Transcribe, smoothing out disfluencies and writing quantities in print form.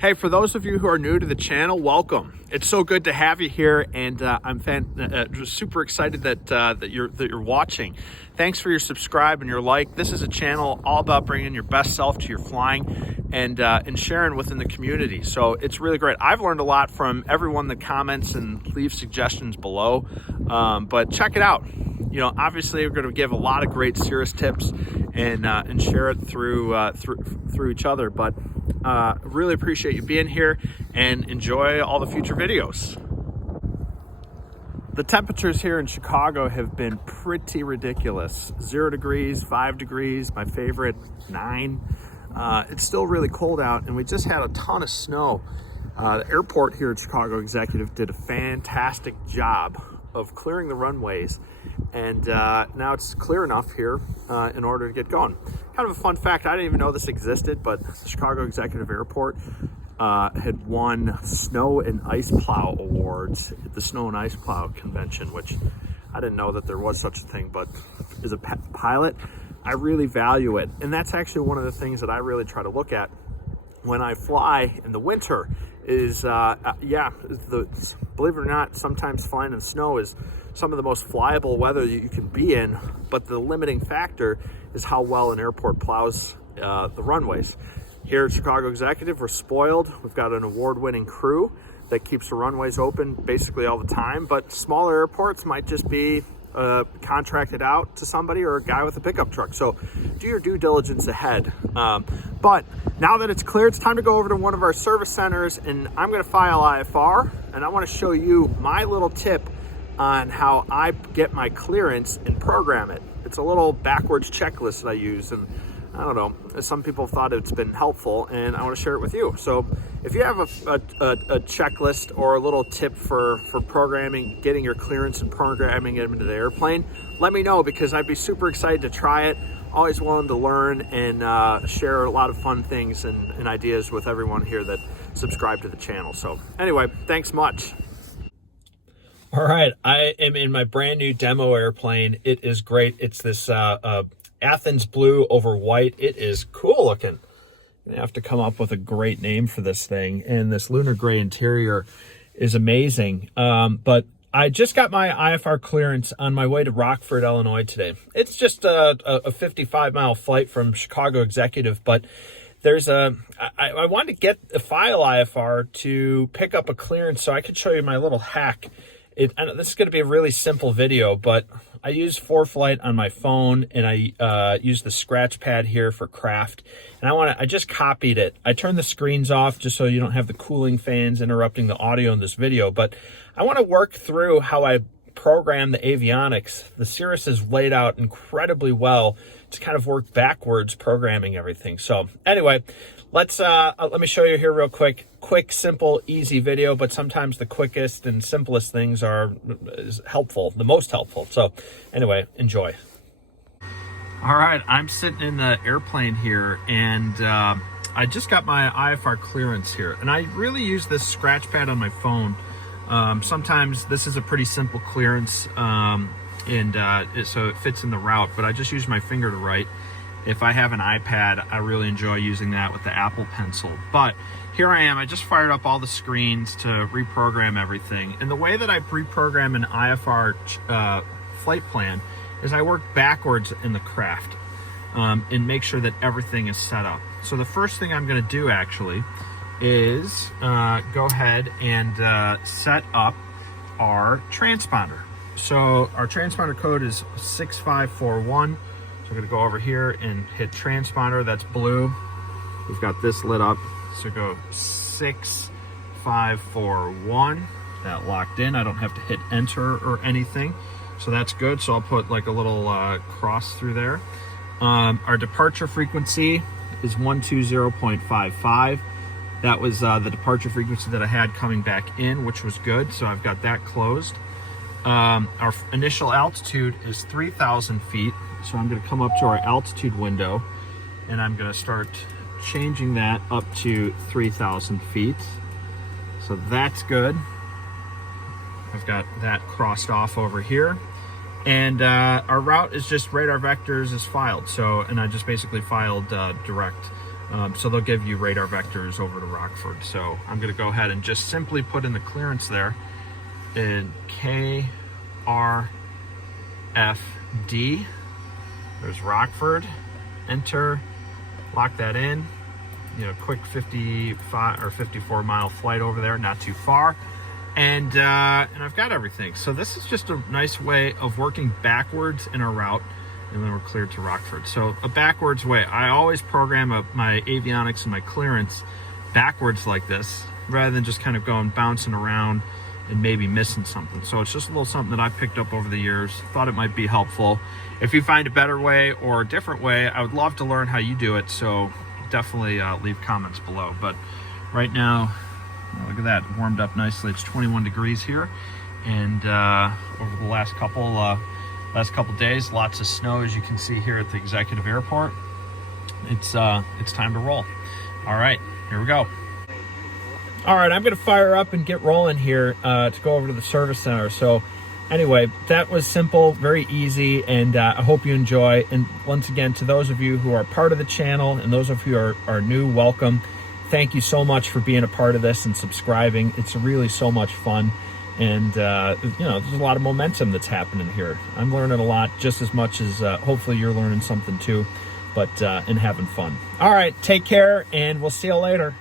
Hey, for those of you who are new to the channel, welcome. It's so good to have you here, and I'm super excited that you're watching. Thanks for your subscribe and your like. This is a channel all about bringing your best self to your flying and sharing within the community. So it's really great. I've learned a lot from everyone that comments and leaves suggestions below, but check it out. You know, obviously we're going to give a lot of great Cirrus tips and share it through each other, but really appreciate you being here and enjoy all the future videos. The temperatures here in Chicago have been pretty ridiculous. 0 degrees, 5 degrees, my favorite 9. It's still really cold out, and we just had a ton of snow. The airport here at Chicago Executive did a fantastic job of clearing the runways, and now it's clear enough here in order to get going. Kind of a fun fact, I didn't even know this existed, but the Chicago Executive Airport had won Snow and Ice Plow Awards at the Snow and Ice Plow Convention, which I didn't know that there was such a thing, but as a pilot, I really value it. And that's actually one of the things that I really try to look at when I fly in the winter is, believe it or not, sometimes flying in snow is some of the most flyable weather you can be in, but the limiting factor is how well an airport plows the runways. Here at Chicago Executive, we're spoiled. We've got an award-winning crew that keeps the runways open basically all the time, but smaller airports might just be contracted out to somebody or a guy with a pickup truck. So do your due diligence ahead. But now that it's clear, it's time to go over to one of our service centers, and I'm going to file IFR, and I want to show you my little tip on how I get my clearance and program it. It's a little backwards checklist that I use, and I don't know, some people thought it's been helpful, and I want to share it with you. So if you have a checklist or a little tip for programming, getting your clearance and programming it into the airplane, let me know, because I'd be super excited to try it. Always willing to learn and share a lot of fun things and ideas with everyone here that subscribe to the channel. So anyway, thanks much. All right, I am in my brand new demo airplane. It is great. It's this Athens blue over white. It is cool looking. I have to come up with a great name for this thing. And this lunar gray interior is amazing. But I just got my IFR clearance on my way to Rockford, Illinois today. It's just a 55-mile flight from Chicago Executive, but there's I wanted to get a file IFR to pick up a clearance so I could show you my little hack. This is going to be a really simple video, but I use FOREFLIGHT on my phone, and I use the scratch pad here for craft. And I just copied it. I turned the screens off just so you don't have the cooling fans interrupting the audio in this video. But I want to work through how I program the avionics. The Cirrus is laid out incredibly well to kind of work backwards programming everything. So anyway, let me show you here real quick. Quick, simple, easy video, but sometimes the quickest and simplest things is helpful, the most helpful. So anyway, enjoy. All right, I'm sitting in the airplane here, and I just got my IFR clearance here, and I really use this scratch pad on my phone. Sometimes this is a pretty simple clearance, so it fits in the route, but I just use my finger to write. If I have an iPad, I really enjoy using that with the Apple Pencil. But here I am, I just fired up all the screens to reprogram everything. And the way that I reprogram an IFR flight plan is I work backwards in the craft and make sure that everything is set up. So the first thing I'm gonna do actually is go ahead and set up our transponder. So our transponder code is 6541. So I'm gonna go over here and hit transponder, that's blue. We've got this lit up, so go 6541. That locked in, I don't have to hit enter or anything. So that's good, so I'll put like a little cross through there. Our departure frequency is 120.55. That was the departure frequency that I had coming back in, which was good, so I've got that closed. Our initial altitude is 3,000 feet. So I'm going to come up to our altitude window, and I'm going to start changing that up to 3,000 feet. So that's good. I've got that crossed off over here. And our route is just radar vectors is filed. So, and I just basically filed direct. So they'll give you radar vectors over to Rockford. So I'm going to go ahead and just simply put in the clearance there in KRFD. There's Rockford. Enter, lock that in. You know, quick 55 or 54 mile flight over there, not too far. And I've got everything. So this is just a nice way of working backwards in our route, and then we're cleared to Rockford. So a backwards way. I always program my avionics and my clearance backwards like this, rather than just kind of going bouncing around and maybe missing something. So it's just a little something that I picked up over the years. Thought it might be helpful. If you find a better way or a different way, I would love to learn how you do it. So definitely leave comments below. But right now, look at that, warmed up nicely. It's 21 degrees here, and over the last couple days, lots of snow, as you can see here at the executive airport. It's time to roll. All right, here we go. All right, I'm going to fire up and get rolling here to go over to the service center. So anyway, that was simple, very easy, and I hope you enjoy. And once again, to those of you who are part of the channel and those of you who are new, welcome. Thank you so much for being a part of this and subscribing. It's really so much fun. And, you know, there's a lot of momentum that's happening here. I'm learning a lot, just as much as hopefully you're learning something too, but and having fun. All right, take care, and we'll see you later.